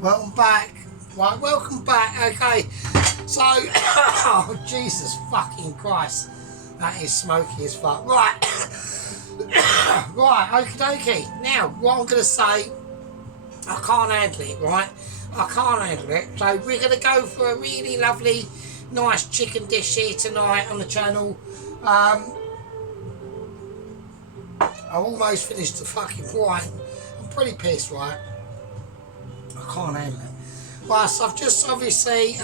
Welcome back. Right, welcome back. Okay, so, oh, Jesus fucking Christ. That is smoky as fuck. Right. Right, okie dokie. Now, what I'm going to say, I can't handle it, right? I can't handle it. So, we're going to go for a really lovely, nice chicken dish here tonight on the channel. I almost finished the fucking wine. I'm pretty pissed, right? I can't handle it. Right, so I've just obviously,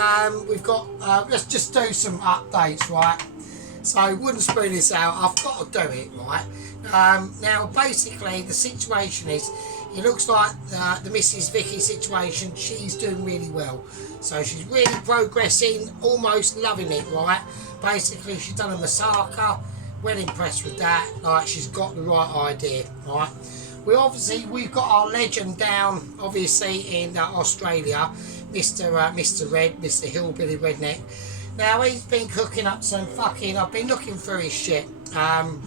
we've got, let's just do some updates, right? So, wouldn't spoon this out, I've got to do it, right? Now, basically, the situation is, it looks like the Mrs. Vicky situation, she's doing really well. So, she's really progressing, almost loving it, right? Basically, she's done a massacre, well impressed with that, like, she's got the right idea, right? We've got our legend down, obviously, in Australia, Mr. Red, Mr. Hillbilly Redneck. Now, he's been cooking up some fucking, I've been looking through his shit, and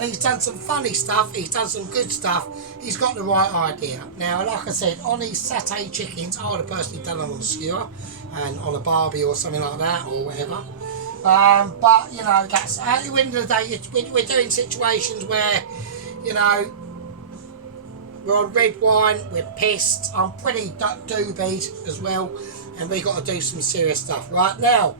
he's done some funny stuff, he's done some good stuff, he's got the right idea. Now, like I said, on these satay chickens, I would have personally done them on a skewer, and on a barbie or something like that, or whatever. But, you know, that's, at the end of the day, we're doing situations where, you know, we're on red wine, we're pissed, I'm pretty doobied as well, and we got to do some serious stuff. Right, now,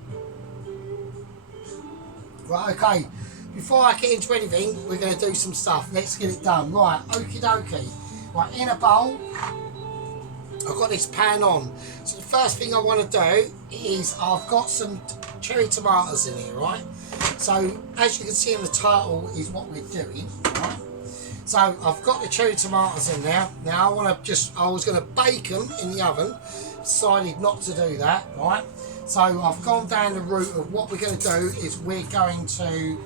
right, okay, before I get into anything, we're going to do some stuff. Let's get it done. Right, okie dokie. Right, in a bowl, I've got this pan on. So the first thing I want to do is I've got some cherry tomatoes in here, right? So, as you can see in the title is what we're doing, right? So I've got the cherry tomatoes in there. Now I was going to bake them in the oven. Decided not to do that, right? So I've gone down the route of what we're going to do is we're going to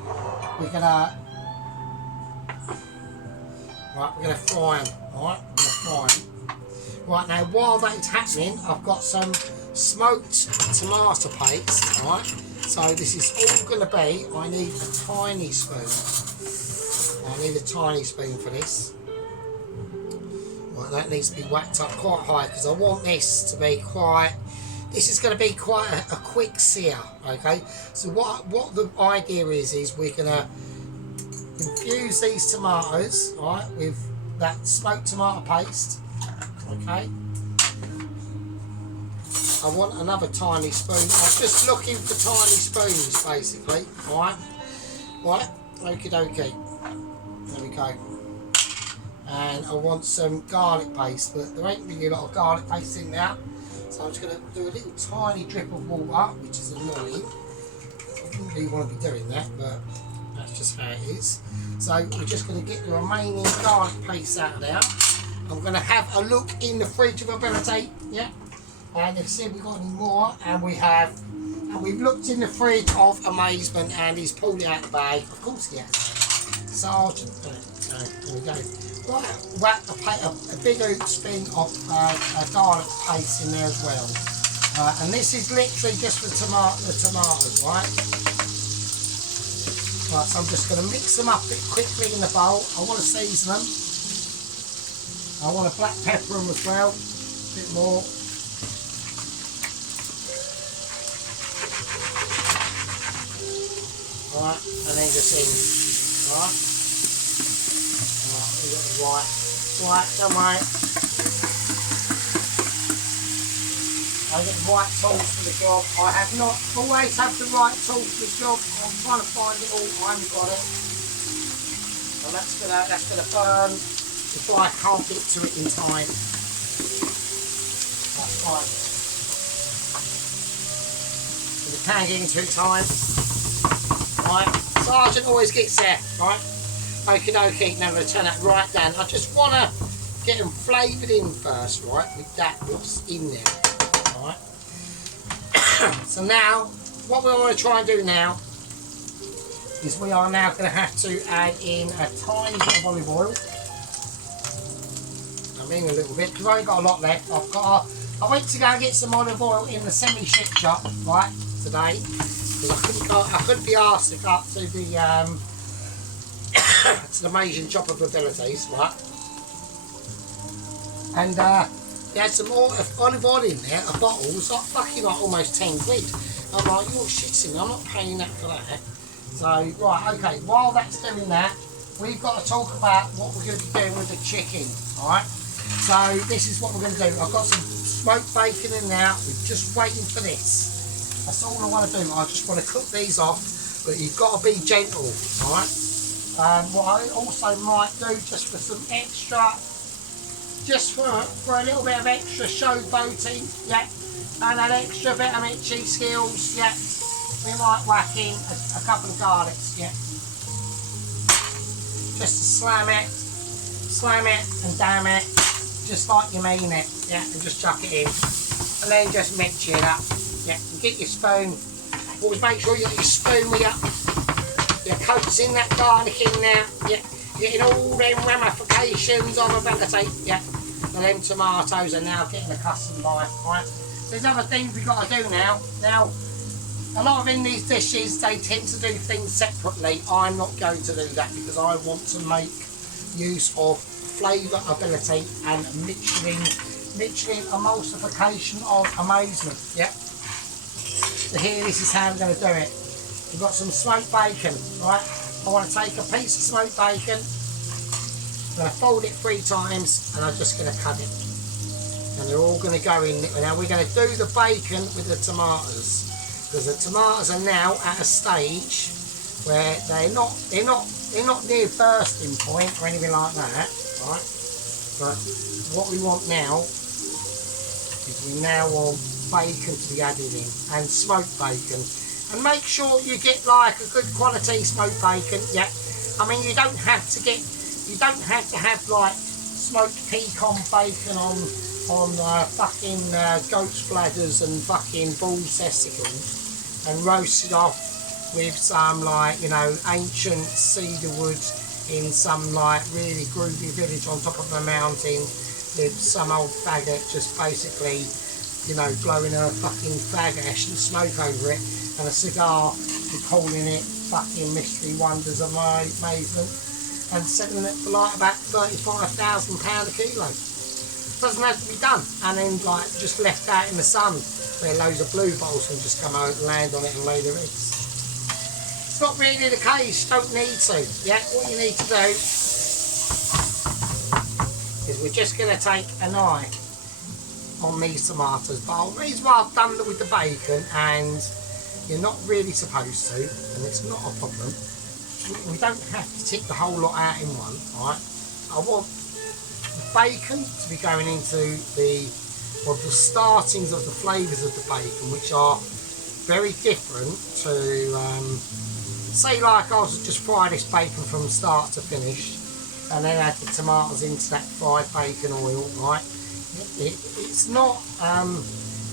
fry them, right? We're going to fry them. Right, now while that is happening, I've got some smoked tomato paste, right? So this is all going to be, I need a tiny spoon. I need a tiny spoon for this. Right, that needs to be whacked up quite high because I want this to be this is going to be quite a quick sear, okay? So what the idea is we're going to infuse these tomatoes, right, with that smoked tomato paste, okay? I want another tiny spoon. I'm just looking for tiny spoons, basically, right? Right, okie dokie. There we go. And I want some garlic paste, but there ain't really a lot of garlic paste in there. So I'm just going to do a little tiny drip of water, which is annoying. I didn't really want to be doing that, but that's just how it is. So we're just going to get the remaining garlic paste out of there. I'm going to have a look in the fridge of ability, yeah. And let's see if we've got any more, and we have. And we've looked in the fridge of amazement, and he's pulled it out of the bag. Of course he has. Sergeant, so there we go. Right, whack a big spoon of garlic paste in there as well. And this is literally just the tomatoes, right? Right, so I'm just going to mix them up a bit quickly in the bowl. I want to season them. I want to black pepper them as well, a bit more. Right, and then just in. Right. We got the right, don't worry. I get the right tools for the job. I have not always had the right tools for the job. I'm trying to find it all. I haven't got it. So that's gonna burn if I can't get to it in time. That's fine. If you can get into it in time. Right, Sergeant always gets there, right? Okie dokie, now I'm going to turn that right down. I just want to get them flavoured in first, right, with that what's in there, right? So now, what we want to try and do now is we are now going to have to add in a tiny bit of olive oil. I mean a little bit, because I've only got a lot left. I went to go and get some olive oil in the semi-ship shop, right, today. I couldn't be asked to go up to the to the Asian shop of abilities, right? And They had some olive oil in there, a bottle, was like fucking like almost 10 quid. I'm like, you're shitting, I'm not paying that for that. So, right, okay, while that's doing that, we've got to talk about what we're going to be doing with the chicken, alright? So, this is what we're going to do. I've got some smoked bacon in now, we're just waiting for this. That's all I want to do, I just want to cook these off, but you've got to be gentle, alright? What I also might do, just for some extra, just for a little bit of extra showboating, yeah, and an extra bit of itchy skills, yeah, we might whack in a couple of garlics, yeah. Just to slam it and damn it, just like you mean it, yeah, and just chuck it in. And then just mix it up, yeah, and get your spoon. Always make sure you get your spoon with your coats in that garlic in there, yeah, getting all them ramifications of ability, yeah. And them tomatoes are now getting accustomed by, right? There's other things we've got to do now. Now, a lot of in these dishes, they tend to do things separately. I'm not going to do that because I want to make use of flavour ability and Michelin emulsification of amazement. Yep. So here, this is how I'm going to do it. We've got some smoked bacon, right? I want to take a piece of smoked bacon, I'm going to fold it 3 times, and I'm just going to cut it. And they're all going to go in. Now we're going to do the bacon with the tomatoes, because the tomatoes are now at a stage where they're not near bursting point or anything like that, right? But what we want now is we now want bacon to be added in, and smoked bacon. And make sure you get like a good quality smoked bacon. Yeah, I mean you don't have to have like smoked pecan bacon on fucking goat's bladders and fucking bull testicles, and roasted off with some, like, you know, ancient cedar wood in some like really groovy village on top of a mountain with some old faggot just basically, you know, blowing a fucking fag ash and smoke over it, and a cigar calling it fucking Mystery Wonders of my amazement, and selling it for like about £35,000 a kilo. Doesn't have to be done, and then like just left out in the sun where loads of blue balls can just come out and land on it and lay their eggs. It's not really the case, don't need to. Yeah, what you need to do is we're just going to take a knife on these tomatoes, but the reason why I've done it with the bacon, and you're not really supposed to, and it's not a problem, we don't have to take the whole lot out in one, right? I want the bacon to be going into the startings of the flavours of the bacon, which are very different to, say like I was just fry this bacon from start to finish, and then add the tomatoes into that fried bacon oil, right? It's not,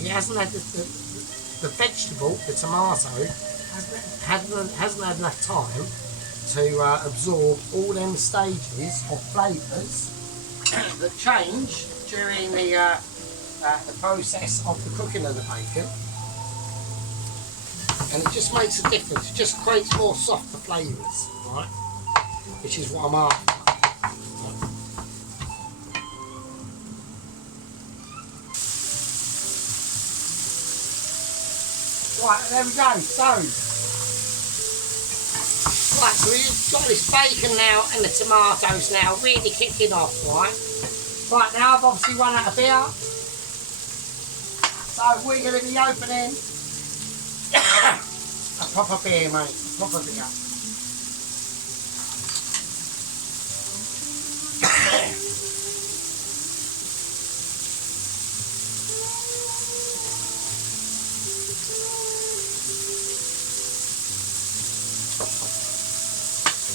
it hasn't had the vegetable, the tomato, hasn't had enough time to absorb all them stages of flavours that change during the process of the cooking of the bacon, and it just makes a difference. It just creates more softer flavours, right? Which is what I'm after. Right, there we go. So we've got this bacon now and the tomatoes now really kicking off, right? Right, now I've obviously run out of beer, so we're going to be opening a proper beer, mate, a proper beer.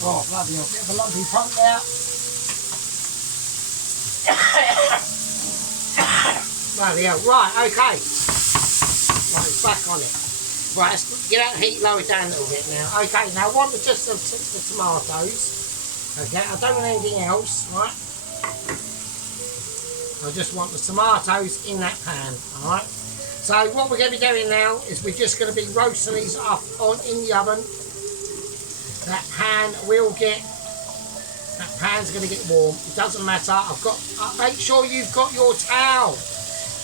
Oh, bloody hell, bit of a lumpy front there. Bloody hell, right, okay. Right, it's back on it. Right, let's get out the heat, lower it down a little bit now. Okay, now I want just the tomatoes. Okay, I don't want anything else, right? I just want the tomatoes in that pan, alright? So what we're going to be doing now is we're just going to be roasting these up in the oven. That pan's going to get warm. It doesn't matter. Make sure you've got your towel.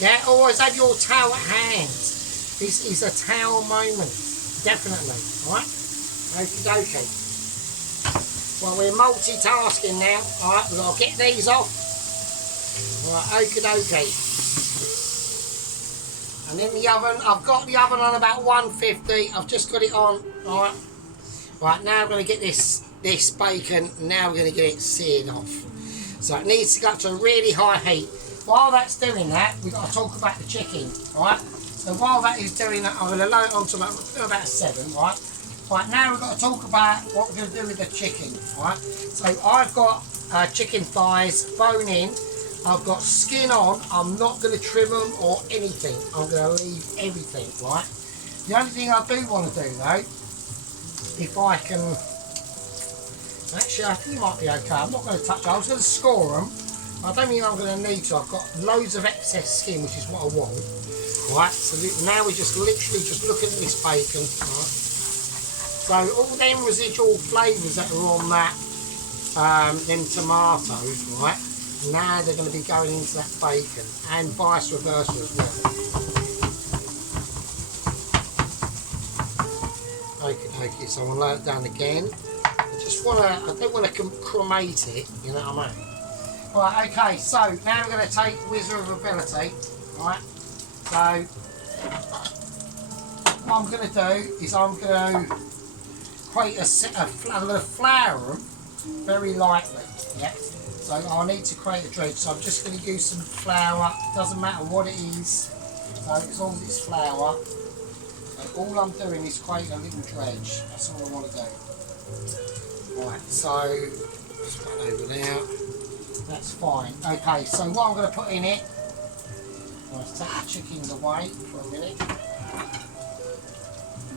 Yeah, always have your towel at hand. This is a towel moment, definitely. Alright? Okie dokie. Well, we're multitasking now. Alright, we've got to get these off. Alright, okie dokie. And in the oven, I've got the oven on about 150. I've just got it on. Alright. Right, now I'm going to get this bacon. Now we're going to get it seared off. So it needs to go up to a really high heat. While that's doing that, we've got to talk about the chicken. Alright. So while that is doing that, I'm going to load it onto about a 7. Right. Right, now we've got to talk about what we're going to do with the chicken. Right. So I've got chicken thighs, bone in. I've got skin on. I'm not going to trim them or anything. I'm going to leave everything. Right. The only thing I do want to do though, if I can, actually I think it might be okay. I'm not going to touch it. I was going to score them. I don't think I'm going to need to. I've got loads of excess skin, which is what I want. Right, so now we're just literally just looking at this bacon. Right. So all them residual flavours that are on that, them tomatoes, right, now they're going to be going into that bacon, and vice versa as well. Okay, so I'm going to lower it down again. I don't want to cremate it, you know what I mean? Right, okay, so now we're going to take Wizard of Ability, right? So what I'm going to do is I'm going to create I'm going to flour them very lightly, yeah? So I need to create a dredge, so I'm just going to use some flour, doesn't matter what it is, so as long as it's flour. So all I'm doing is create a little dredge, that's all I want to do. Right, so just run over there, that's fine. Okay, so what I'm going to put in it, let's take the chickens away for a minute.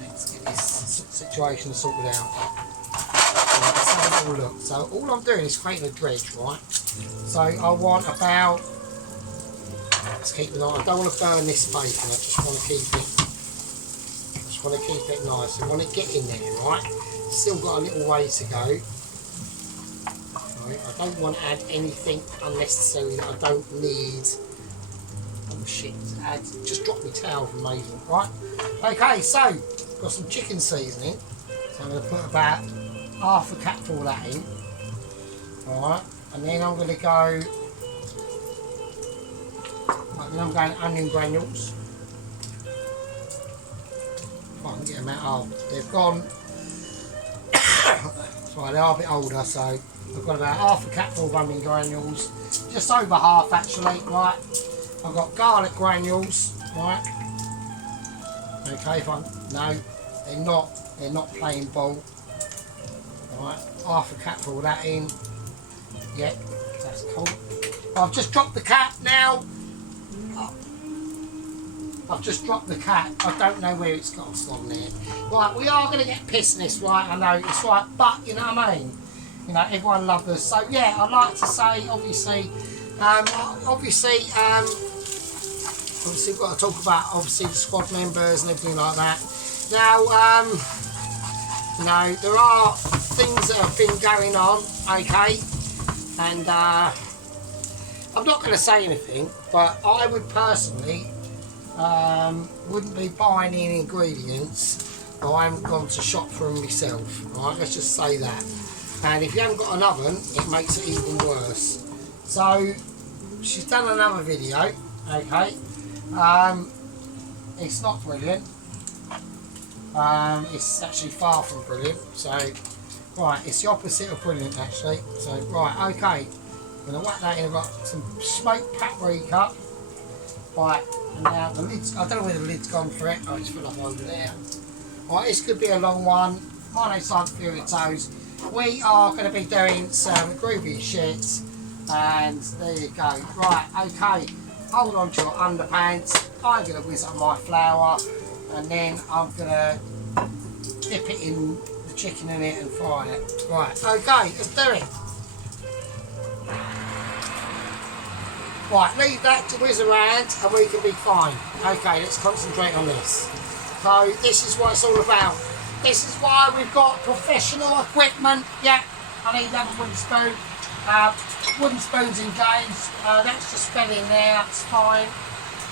Let's get this situation sorted out. So let's have a little look. So all I'm doing is creating a dredge, right? So I want about, let's keep it on. I don't want to burn this bacon. I just want to keep it nice. I want to get in there, right? Still got a little way to go. Right? I don't want to add anything unnecessary that I don't need. Oh shit, just dropped my towel from amazing. Right, okay, so got some chicken seasoning, so I'm going to put about half a capful of that in. Alright, and then I'm going to go, right, then I'm going onion granules. If I can get them out, oh, they've gone, sorry, they are a bit older, so I've got about half a capful of onion granules, just over half actually, right. I've got garlic granules, right? Okay, no, they're not plain ball. Right, half a capful of that in. Yep, that's cool. I've just dropped the cap now. I've just dropped the cap. I don't know where it's got from there. Right, we are going to get pissed in this, right? I know it's right, but you know what I mean. You know, everyone loves us. So yeah, I'd like to say, obviously, we've got to talk about obviously the squad members and everything like that. Now, you know, there are things that have been going on, okay, and I'm not going to say anything, but I would personally wouldn't be buying any ingredients or I haven't gone to shop for them myself, right? Let's just say that. And if you haven't got an oven, it makes it even worse. So she's done another video, okay. It's not brilliant. It's actually far from brilliant. So, right, it's the opposite of brilliant actually. So, right, okay. I'm going to whack that in. I've got some smoked paprika. Right, and now the lid's, I don't know where the lid's gone for it. Oh, it's full up over there. Right, this could be a long one. My name's Simon Furitos. We are going to be doing some groovy shits. And there you go. Right, okay. Hold on to your underpants. I'm going to whiz up my flour. And then I'm going to dip it in the chicken in it and fry it. Right, okay, let's do it. Right, leave that to whiz around and we can be fine. Okay, let's concentrate on this. So this is what it's all about. This is why we've got professional equipment. Yeah, I need another wooden spoon. Wooden spoons engaged. That's just fell in there, that's fine.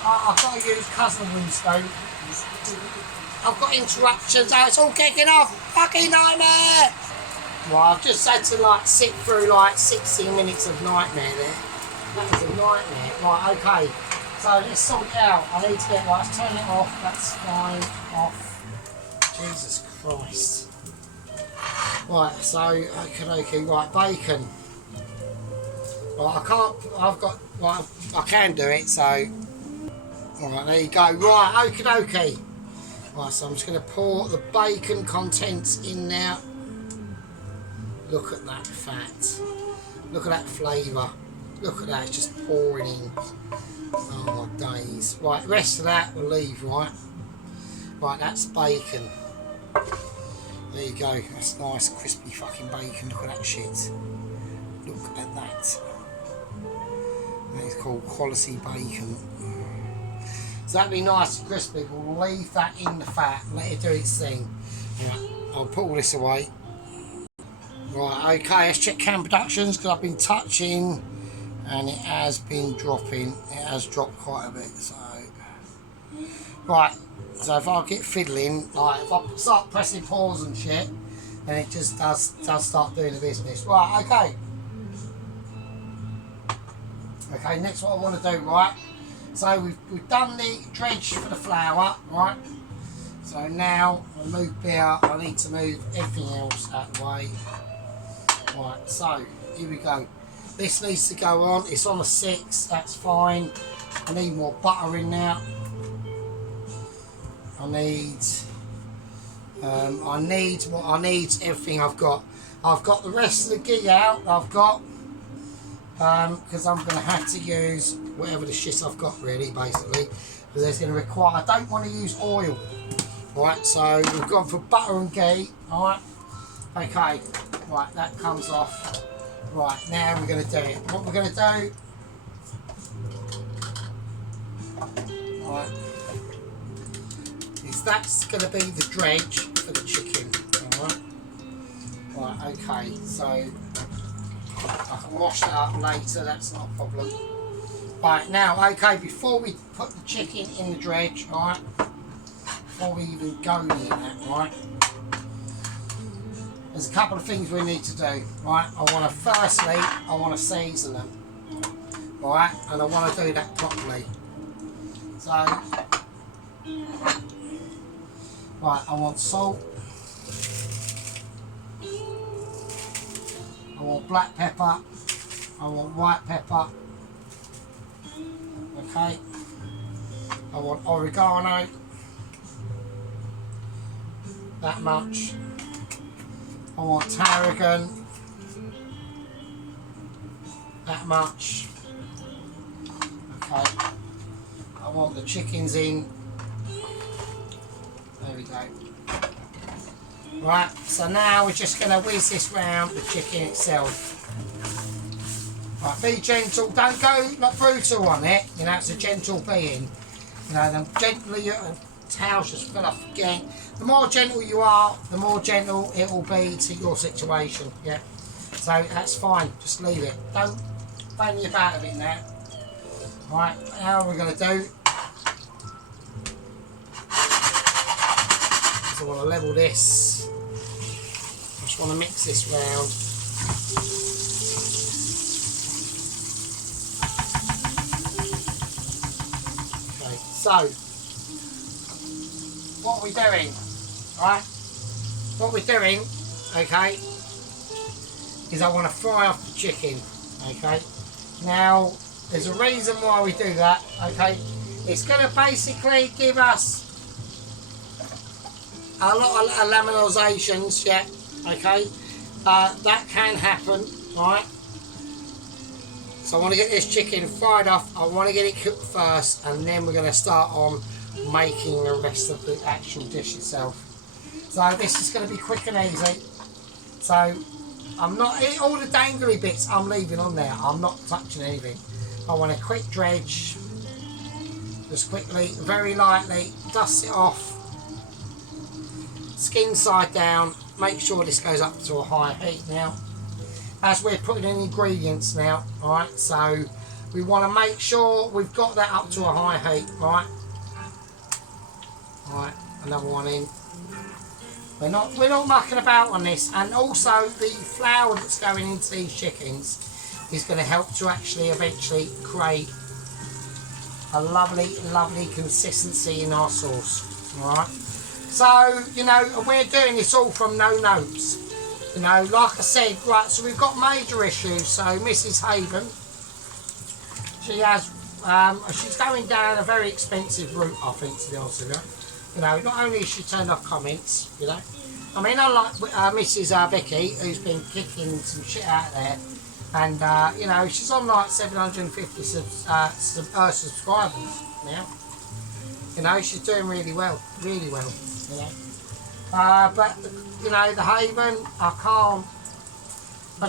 I've got to use cousin Winstone. I've got interruptions. Oh, it's all kicking off. Fucking nightmare. Well, I've just had to like sit through like 16 minutes of nightmare there. That was a nightmare. Right, okay. So let's sort it out. I need to get, right, let's turn it off. That's fine. Off. Jesus Christ. Right, so, okay, right, bacon. Right, I've got, right, I can do it, so. Right, there you go. Right, okay. Right, so I'm just going to pour the bacon contents in now. Look at that fat. Look at that flavour. Look at that, it's just pouring in. Oh my days. Right, the rest of that we'll leave, right? Right, that's bacon. There you go. That's nice, crispy fucking bacon. Look at that shit. Look at that. It's called quality bacon. So that'd be nice and crispy. We'll leave that in the fat, let it do its thing. Right, I'll put all this away. Right, okay, let's check Cam Productions because I've been touching and it has been dropping. It has dropped quite a bit, so. Right, so if I get fiddling, like if I start pressing pause and shit, then it just does start doing the business. Right, okay. Okay, next what I want to do, right? So we've done the dredge for the flour, right? So now I move beer, I need to move everything else out of the way. Right, so here we go. This needs to go on. It's on a 6. That's fine. I need more butter in there. I need everything I've got. I've got the rest of the ghee out. I've got because I'm going to have to use whatever the shit I've got really, basically. Because there's going to require. I don't want to use oil. Right, so we've gone for butter and ghee. All right. Okay. Right, that comes off. Right, now we're going to do it. What we're going to do, right, is that's going to be the dredge for the chicken. Alright. Right, okay, so I can wash that up later, that's not a problem. Right, now, okay, before we put the chicken in the dredge, alright, before we even go near that, right, there's a couple of things we need to do, right? Firstly, I want to season them, right? And I want to do that properly. So, right, I want salt. I want black pepper. I want white pepper. Okay. I want oregano. That much. I want tarragon, that much. Okay, I want the chickens in. There we go. Right, so now we're just going to whiz this round the chicken itself. Right, be gentle, don't go like brutal on it, you know, it's a gentle being. You know, then gently, towels just fill up again. The more gentle you are, the more gentle it will be to your situation, yeah. So that's fine, just leave it. Don't bang your about a bit now. Right, now we're going to do. So I want to level this. I just want to mix this round. Okay, so what are we doing? Right, what we're doing, okay, is I want to fry off the chicken, okay. Now, there's a reason why we do that, okay. It's going to basically give us a lot of laminizations, yeah, okay. That can happen, right. So I want to get this chicken fried off. I want to get it cooked first, and then we're going to start on making the rest of the actual dish itself. So this is going to be quick and easy. So I'm not, all the dangly bits I'm leaving on there. I'm not touching anything. I want a quick dredge. Just quickly, very lightly, dust it off. Skin side down. Make sure this goes up to a high heat now. As we're putting in ingredients now, alright, so We want to make sure we've got that up to a high heat, right? Right, another one in. We're not mucking about on this, and also the flour that's going into these chickens is going to help to actually eventually create a lovely consistency in our sauce. All right. So you know, we're doing this all from no notes. You know, like I said, right. So we've got major issues. So Mrs. Haven, she has, she's going down a very expensive route, I think, to be honest with you. You know, not only has she turned off comments, you know, I mean, unlike Mrs. Vicky, who's been kicking some shit out there, and, you know, she's on like 750 subscribers now. You know, she's doing really well, you know. But, you know, the Haven, I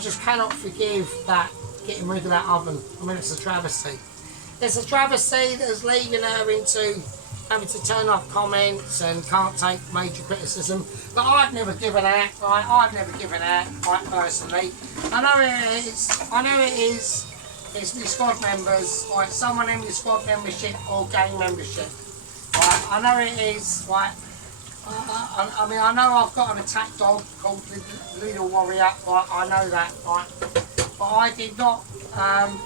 just cannot forgive that, getting rid of that oven. I mean, it's a travesty. It's a travesty that's leaving her into having to turn off comments and can't take major criticism. But I've never given out, right? I've never given out, right, personally. I know it is. It's my squad members, right? Someone in my squad membership or gang membership. Right? I know it is, right? I mean, I know I've got an attack dog called Little Warrior, right? I know that, right? But I did not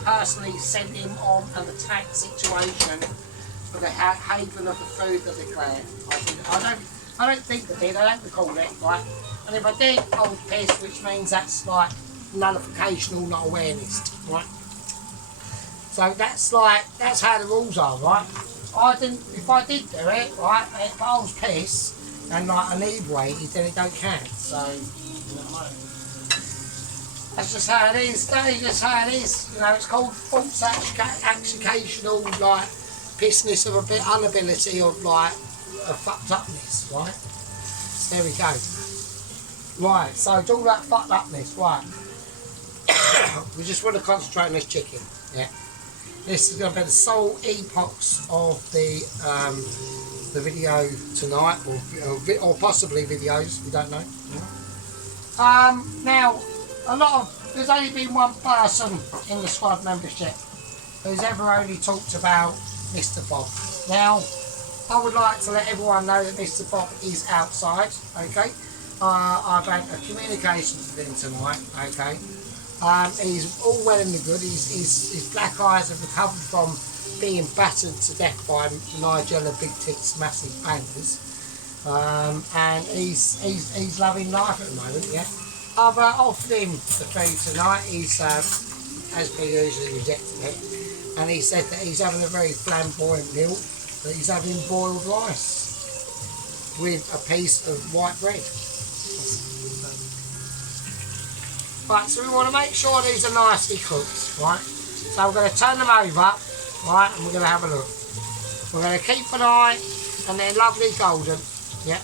personally send him on an attack situation for the haven of the food that declared. I don't think I did. I don't recall it, right? And if I did, I was pissed, which means that's like nullification or not awareness, right? So that's how the rules are, right? If I did do it, right, if I was pissed and like inebriated, then it don't count. So, you know what I mean? That's just how it is. That is just how it is. You know, it's called false accusational, like, pissness of a bit inability of, like, a fucked upness, right? So there we go. Right, so it's all that fucked upness, right? We just want to concentrate on this chicken, yeah? This is going to be the sole epochs of the video tonight, or possibly videos, we don't know. Now, there's only been one person in the squad membership who's ever only talked about Mr. Bob. Now, I would like to let everyone know that Mr. Bob is outside, okay? I've had a communication with him tonight, okay? He's all well and good. His black eyes have recovered from being battered to death by Nigella Big Tits Massive Bangers, and he's loving life at the moment. Yeah, I've offered him the food tonight. He's as per usual rejected it, and he said that he's having a very flamboyant meal. That he's having boiled rice with a piece of white bread. Right, so we want to make sure these are nicely cooked, right? So we're going to turn them over, right, and we're going to have a look. We're going to keep an eye, and they're lovely golden, yeah?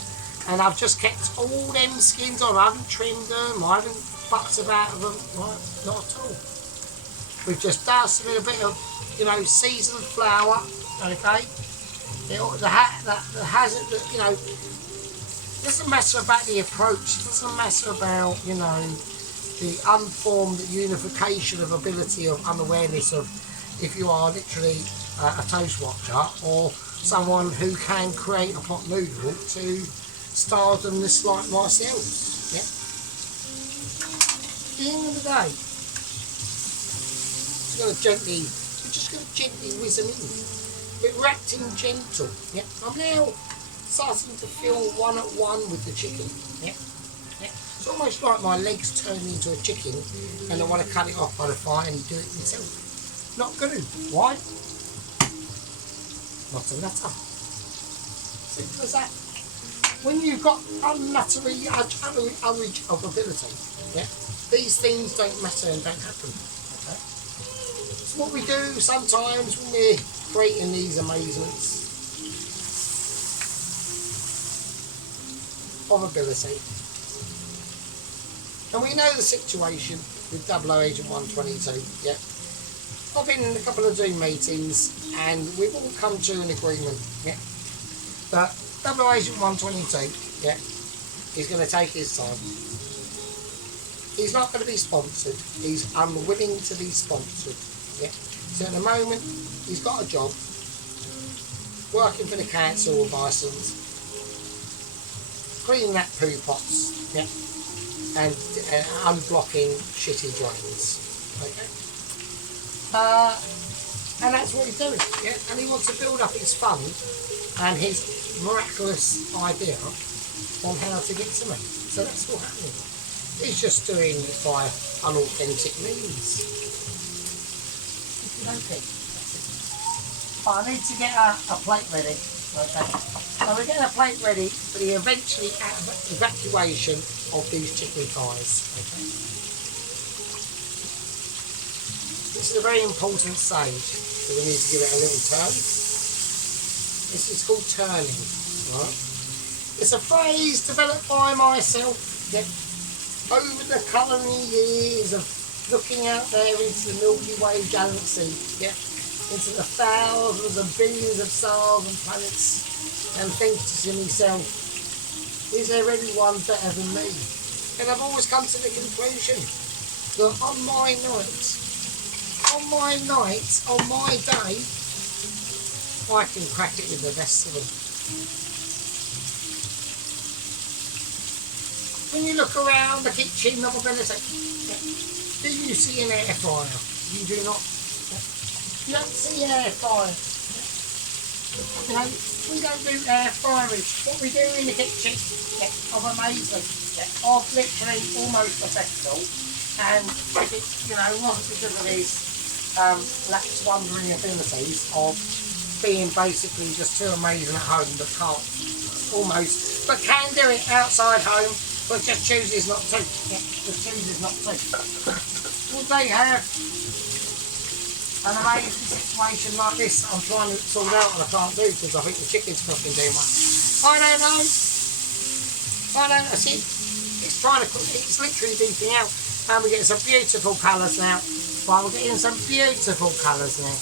And I've just kept all them skins on. I haven't trimmed them, I haven't fucked about them, right? Not at all. We've just doused them in a bit of, you know, seasoned flour, okay? You know, the hazard, you know, it doesn't matter about the approach, it doesn't matter about, you know, the unformed unification of ability of unawareness of if you are literally a toast watcher or someone who can create a pot noodle to stardomness like myself. Yeah. At the end of the day, we're just going to gently whiz them in. We're acting gentle. Yeah. I'm now starting to feel one at one with the chicken. Yeah. Yeah. It's almost like my legs turn into a chicken and I want to cut it off by the fire and do it myself. Not good. Why? Not a nutter. Simple as that. When you've got unnuttery urge of ability, yeah, these things don't matter and don't happen. Okay? It's what we do sometimes when we're creating these amazements of ability. And we know the situation with 00 Agent 122, yeah. I've been in a couple of Zoom meetings and we've all come to an agreement, yeah. But 00 Agent 122, yeah, is going to take his time. He's not going to be sponsored. He's unwilling to be sponsored, yeah. So at the moment, he's got a job, working for the council of Iceland, cleaning up poo pots, yeah, and unblocking shitty drains. Okay. And that's what he's doing, yeah. And he wants to build up his fund and his miraculous idea on how to get to me. So that's what's happening. He's just doing it by unauthentic means. Okay, that's it. But I need to get a plate ready. Okay. So we're getting a plate ready for the eventually evacuation of these chicken thighs. Okay. This is a very important stage, so we need to give it a little turn. This is called turning, right? It's a phrase developed by myself, yeah, over the culinary years of looking out there into the Milky Way galaxy, yeah, into the thousands and billions of stars and planets, and think to myself, is there anyone better than me? And I've always come to the conclusion that on my day, I can crack it with the best of them. When you look around the kitchen of ability, do you see an air fryer? You do not. You don't see an air fryer. You know, we don't do air fryers. What we do in the kitchen of amazing, of literally almost professional, and if it, you know, wasn't because of his lax wondering abilities of being basically just too amazing at home but can't almost, but can do it outside home, but just chooses not to. Just chooses not to. Would they have an amazing situation like this I'm trying to sort out and I can't do because I think the chicken's fucking doing much? I don't know. See, it's trying to cook, it's literally beeping out, and we're getting some beautiful colours now. Well, we're getting some beautiful colours now.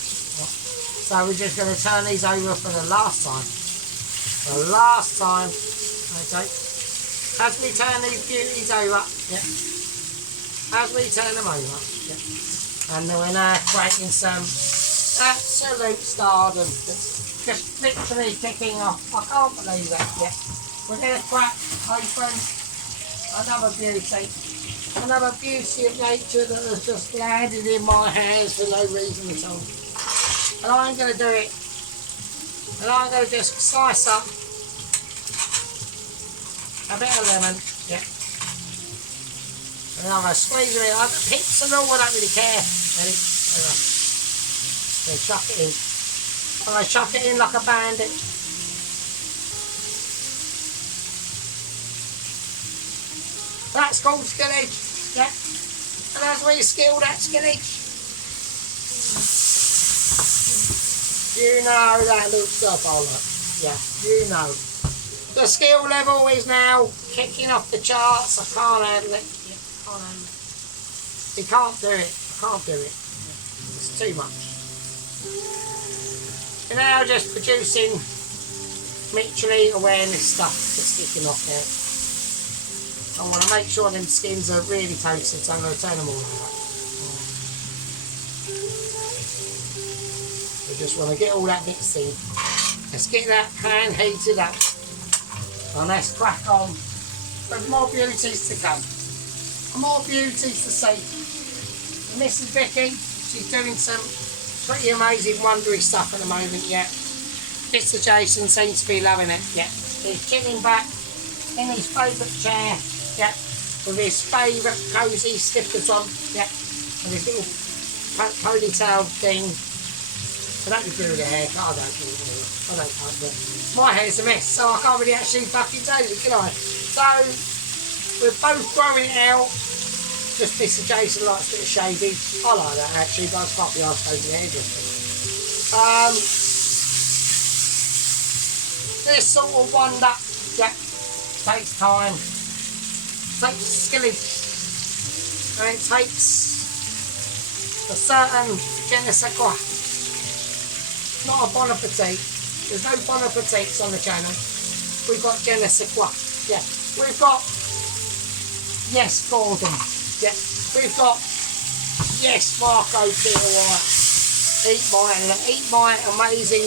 So we're just going to turn these over for the last time. The last time, okay. As we turn these beauties over, as we turn them over, and then we're now creating some absolute stardom. It's just literally kicking off. I can't believe it. We're going to crack open another beauty of nature that has just landed in my hands for no reason at all. And I'm going to do it, and I'm going to just slice up a bit of lemon, and I'm going to squeeze it in. I've got pips and all, I don't really care. Ready? Then chuck it in. I'm going to chuck it in like a bandit. That's called spinach, and as we skill that spinach, you know that looks up all that. You know. The skill level is now kicking off the charts. I can't handle it. He can't do it. I can't do it. It's too much. You're now just producing literally awareness stuff that's kicking off there. I want to make sure them skins are really toasted, so I'm going to turn them all over. We just want to get all that mixed in. Let's get that pan heated up. And let's crack on. There's more beauties to come. More beauties to see. And Mrs. Vicky, she's doing some pretty amazing, wondery stuff at the moment, Mr. Jason seems to be loving it, He's chilling back in his favourite chair, with his favourite cosy slippers on, and his little ponytail thing. I don't agree with the hair, I don't like it. My hair's a mess, so I can't really actually fucking do it, can I? So, we're both growing it out. Just Mr. Jason likes a bit of shady. I like that actually, but I can't be asked over the hairdresser. This sort of wonder, takes time. Takes skillage. And it takes a certain je ne sais quoi. Not a bon appetit. There's no bon appetits on the channel. We've got je ne sais quoi. We've got yes Gordon. We've got yes Marco Peter White. Eat my amazing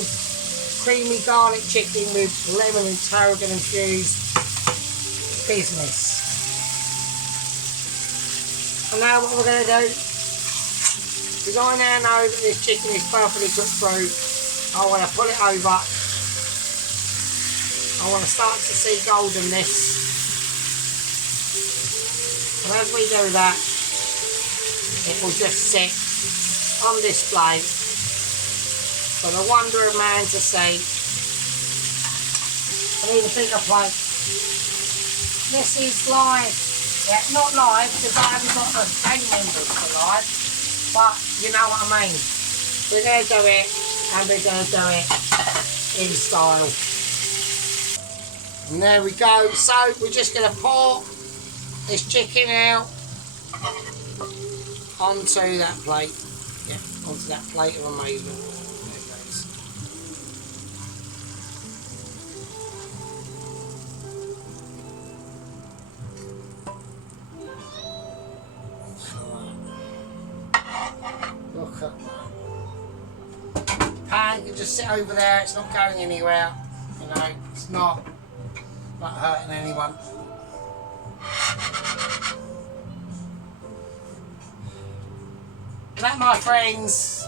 creamy garlic chicken with lemon and tarragon infused business. And now what we're going to do is I now know that this chicken is perfectly cooked through. I want to pull it over. I want to start to see goldenness. And as we do that, it will just sit on display for the wonder of man to see. I need a bigger plate. This is live. Yeah, not live because I haven't got the gang members for live, but you know what I mean. We're going to do it, and we're going to do it in style. And there we go. So we're just going to pour this chicken out onto that plate. Yeah, onto that plate of amazement. There it goes. Look at that. Pan can just sit over there. It's not going anywhere. You know, it's not hurting anyone. That, my friends,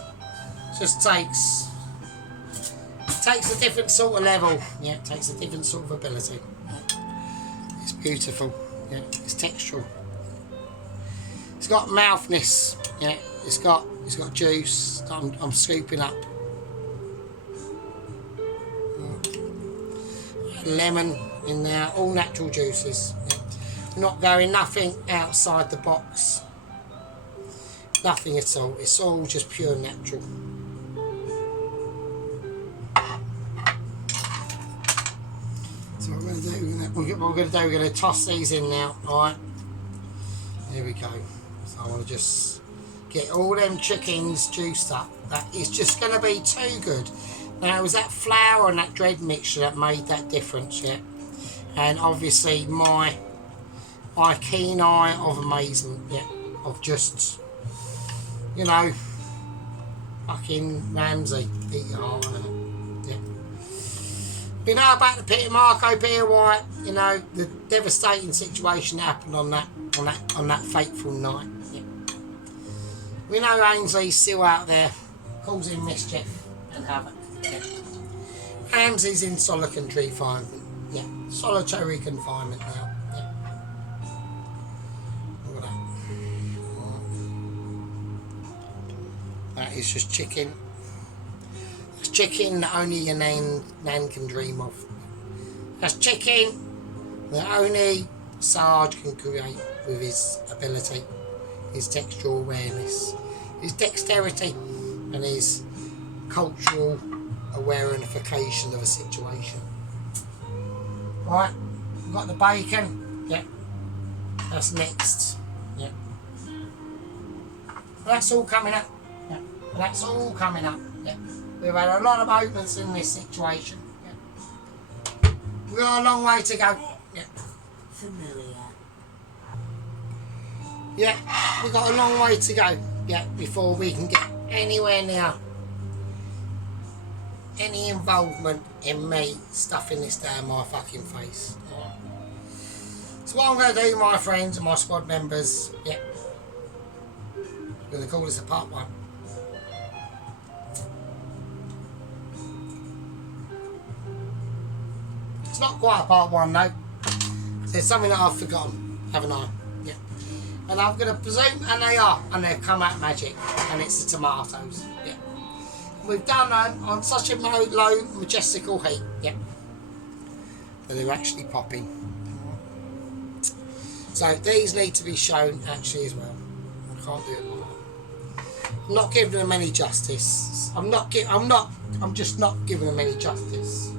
just takes a different sort of level. Yeah, it takes a different sort of ability. It's beautiful. Yeah, it's textural. It's got mouthness. Yeah, it's got juice that I'm scooping up. Lemon in there, all natural juices. Yeah. We're not going nothing outside the box. Nothing at all. It's all just pure natural. So what we're going to toss these in now. Alright. There we go. So I want to just get all them chickens juiced up. That is just going to be too good. Now, it was that flour and that bread mixture that made that difference, yeah. And obviously my keen eye of amazement, yeah, of just, you know, fucking Ramsay, eat your heart out, yeah. You know about the Peter Marco, Peter White, you know, the devastating situation that happened on that fateful night, yeah. We know Ainsley's still out there causing mischief and havoc. Yeah. Ramsay's in solitary confinement. Yeah, solitary confinement now. Yeah. Look at that. That is just chicken. It's chicken that only your nan can dream of. That's chicken that only Sarge can create with his ability, his textual awareness, his dexterity, and his cultural awareification of a situation. Right, we've got the bacon, yeah, that's next, yeah. That's all coming up, yeah, that's all coming up, yeah. We've had a lot of movements in this situation, yeah. We've got a long way to go, yeah. Familiar. Yeah, we've got a long way to go, yeah, before we can get anywhere near any involvement in me stuffing this down my fucking face. Right. So what I'm going to do, my friends and my squad members, yeah, I'm going to call this a part one. It's not quite a part one though. There's something that I've forgotten, haven't I? Yeah. And I'm going to presume, and they are, and they've come out magic, and it's the tomatoes. Yeah. We've done on such a low, majestical heat, yeah, that they're actually popping. So these need to be shown actually as well. I can't do it like that. I'm not giving them any justice. I'm just not giving them any justice.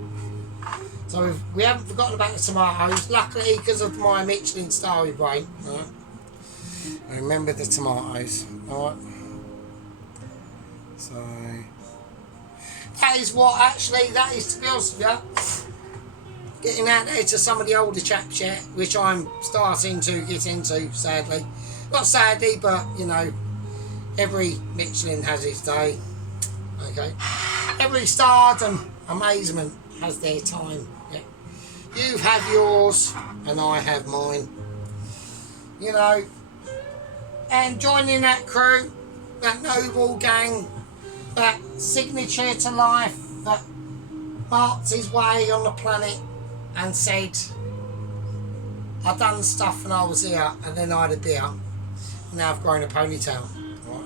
So we haven't forgotten about the tomatoes. Luckily, because of my Michelin starry brain, right, I remember the tomatoes. Alright. So that is what actually, that is, to be honest with you, getting out there to some of the older chaps yet, which I'm starting to get into, sadly. Not sadly, but, you know, every Michelin has its day. Okay, every stardom, amazement has their time. Yeah, you have yours, and I have mine. You know, and joining that crew, that noble gang, that signature to life that marked his way on the planet and said, "I done stuff when I was here, and then I had a beer. Now I've grown a ponytail." Right?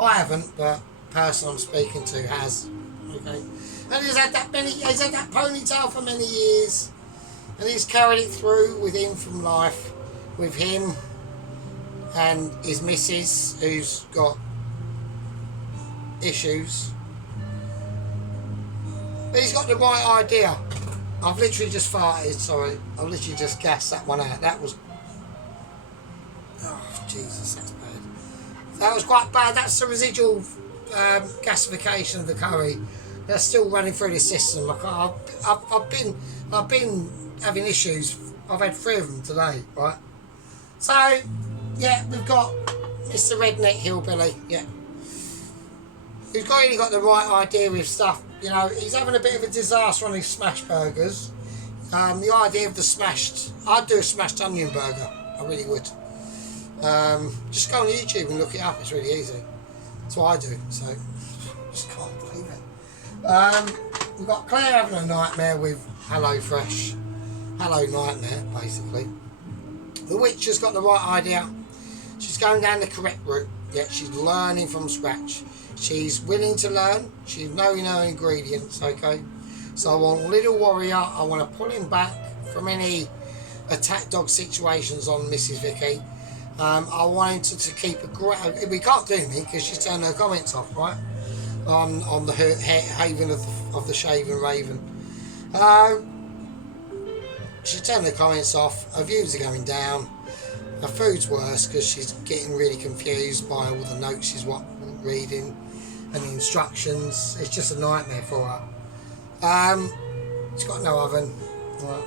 I haven't, but the person I'm speaking to has. Okay, and he's had that ponytail for many years, and he's carried it through with him from life, with him and his missus, who's got issues. But he's got the right idea. I've literally just farted, sorry. I've literally just gassed that one out. That was... Oh, Jesus, that's bad. That was quite bad. That's the residual gasification of the curry. They're still running through the system. I've been having issues. I've had 3 of them today, right? So, yeah, we've got Mr. Redneck Hillbilly, yeah. Who's really got the right idea with stuff. You know, he's having a bit of a disaster on his smash burgers. The idea of the smashed... I'd do a smashed onion burger. I really would. Just go on YouTube and look it up. It's really easy. That's what I do. So, just can't believe it. We've got Claire having a nightmare with Hello Fresh. Hello Nightmare, basically. The witch has got the right idea. She's going down the correct route. Yeah, she's learning from scratch. She's willing to learn. She's knowing her ingredients, okay? So I want Little Warrior. I want to pull him back from any attack dog situations on Mrs. Vicky. I want him to keep a great... We can't do anything because she's turned her comments off, right? On the haven of the shaven raven. She's turned the comments off. Her views are going down. Her food's worse because she's getting really confused by all the notes she's reading and the instructions. It's just a nightmare for her. She's got no oven. Right.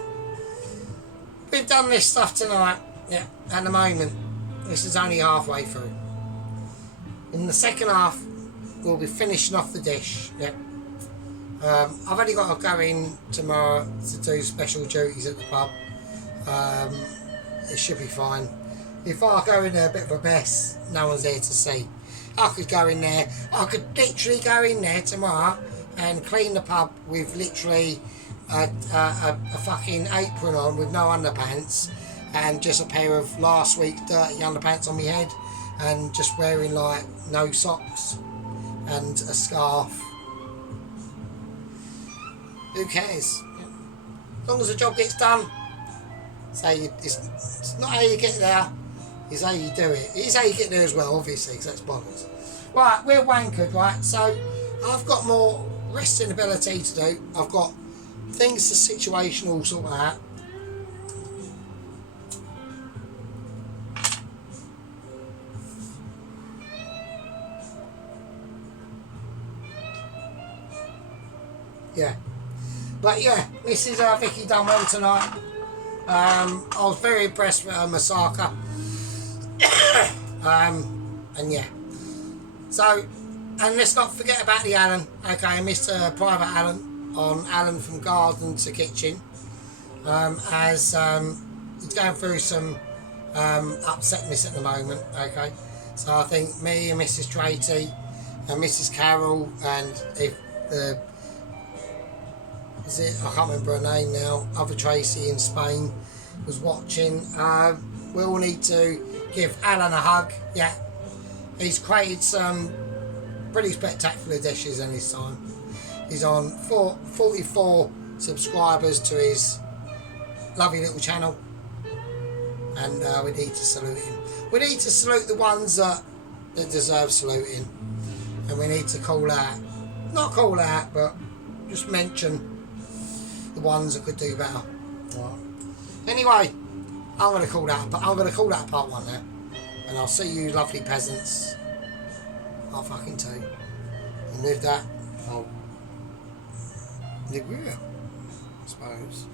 We've done this stuff tonight. Yeah, at the moment. This is only halfway through. In the second half, we'll be finishing off the dish. Yeah. I've only got to go in tomorrow to do special duties at the pub. It should be fine. If I go in there a bit of a mess, no one's there to see. I could go in there. I could literally go in there tomorrow and clean the pub with literally a fucking apron on with no underpants and just a pair of last week's dirty underpants on my head and just wearing like no socks and a scarf. Who cares? As long as the job gets done. It's not how you get there, it's how you do it. It's how you get there as well, obviously, because that's bollocks. Right, we're wankered, right? So I've got more resting ability to do. I've got things to situational sort of that. Yeah. But yeah, Mrs. Vicky done well tonight. I was very impressed with her massacre. And yeah. So, and let's not forget about the Alan. Okay, Mr. Private Alan on Alan from Garden to Kitchen. As he's going through some upsetness at the moment. Okay, so I think me and Mrs. Tracy and Mrs. Carroll and if the I can't remember her name now, other Tracy in Spain was watching. We all need to give Alan a hug. Yeah, he's created some pretty spectacular dishes in his time. He's on 44 subscribers to his lovely little channel, and we need to salute him. We need to salute the ones that deserve saluting, and we need to call out, not call out, but just mention the ones that could do better. Right. Anyway, I'm going to call that part 1 now, and I'll see you lovely peasants part fucking 2. And with that, I'll live with you, I suppose.